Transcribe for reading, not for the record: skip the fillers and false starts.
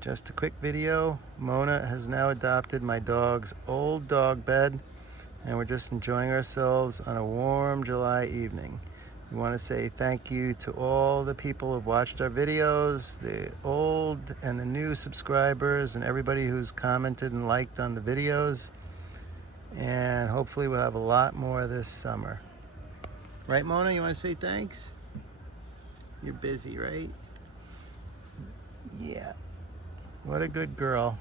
Just a quick video. Mona has now adopted my dog's old dog bed, and we're just enjoying ourselves on a warm July evening. We want to say thank you to all the people who've watched our videos, the old and the new subscribers, and everybody who's commented and liked on the videos. And hopefully we'll have a lot more this summer. Right, Mona? You want to say thanks? You're busy, right? Yeah. What a good girl.